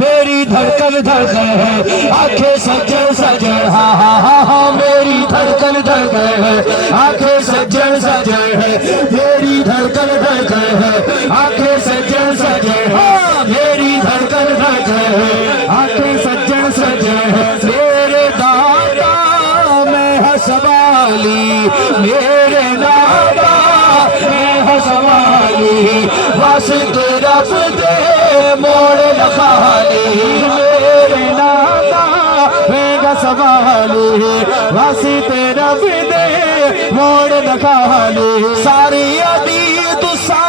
मेरी धड़कन धड़कन है आंखें सज्जन सज्जन, हाँ हाँ हाँ हाँ मेरी धड़कन धड़कन है आंखें सज्जन सज्जन है, मेरी धड़कन धड़कन है आंखें सज्जन सज्जन, हाँ मेरी धड़कन धड़कन है आंखें सज्जन सज्जन है। मेरे दादा मैं हंसवाली, मेरे दादा मैं हंसवाली, वास्ते रब दे मोड़ लखाली, मेरे दादा मैं हंसवाली, वास्ते रब दे मोड़ लखाली। सारी अदी तुसा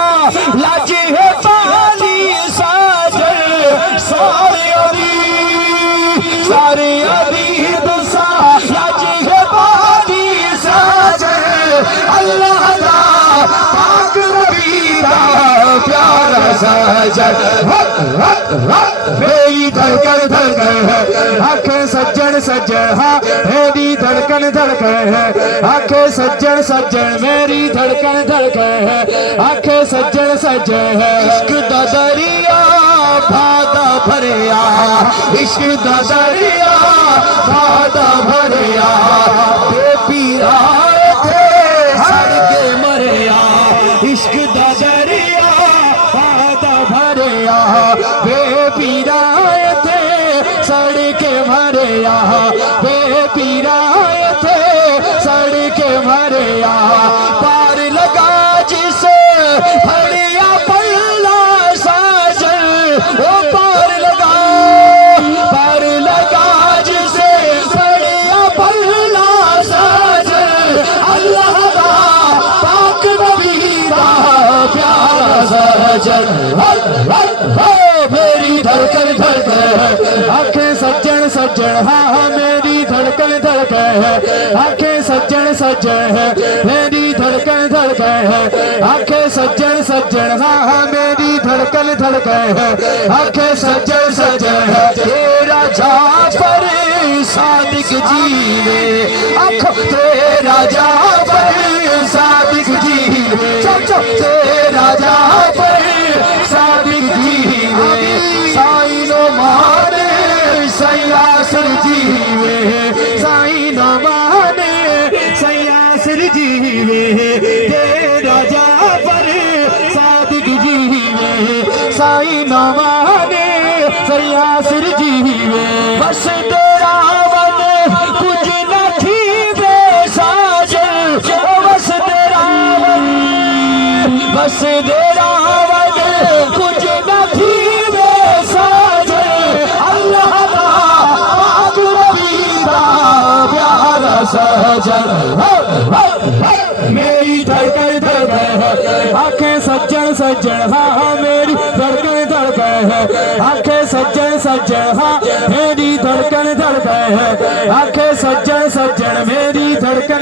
लाज है पाली साजन, सारी अदी तुसा लाज है पाली साजन, अल्लाह दा पाक नबी दा प्यारा साजन। मेरी धड़कन धड़कन है आंखें सज्जन सज्जन, हाँ मेरी धड़कन धड़कन है आंखें सज्जन सज्जन, मेरी धड़कन धड़कन है आंखें सज्जन सज्जन है। इश्क दा दरिया भादा भरिया, इश्क दा दरिया भादा भरिया, बेपीरा थे सड़के मरिया, इश्क दा दरिया भादा भरिया, बेपीरा थे सड़के मरिया, बेपीरा थे सड़के मरिया। पार लगा जिसे भरिया पल्ला साजन, वो पार लगा जिसे भरिया पल्ला साजन, अल्लाह दा पाक नबी दा प्यारा साजन। मेरी धड़कन धड़कन है आंखें सज्जन सज्जन, हाँ मेरी धड़कन धड़कन है आंखें सज्जन सज्जन है, मेरी धड़कन धड़कन है आंखें सज्जन सज्जन, हाँ मेरी धड़कन धड़कन है आंखें सज्जन सज्जन है। तेरा जाफर सादिक जीवे आंखों, तेरा जाफर सादिक जीवे, तेरा जाफर सादिक जीवे, साइनो माने सयासर जीवे, साइनो माने सयासर जीवे, तेरा जाफर सादिक जीवे, साइनो माने सयासर जीवे। बस तेरा वन कुछ न थी वे साजन, बस तेरा वन, बस तेरा वन कुछ न थी वे साजन, अल्लाह दा पाक नबी दा प्यारा साजन। मेरी धड़कन धड़कन है आंखें सज्जन सज्जन, हाँ मेरी धड़कन धड़कन है आंखें सज्जन सज्जन, हाँ मेरी धड़कन धड़कन है आंखें सज्जन सज्जन, मेरी धड़कन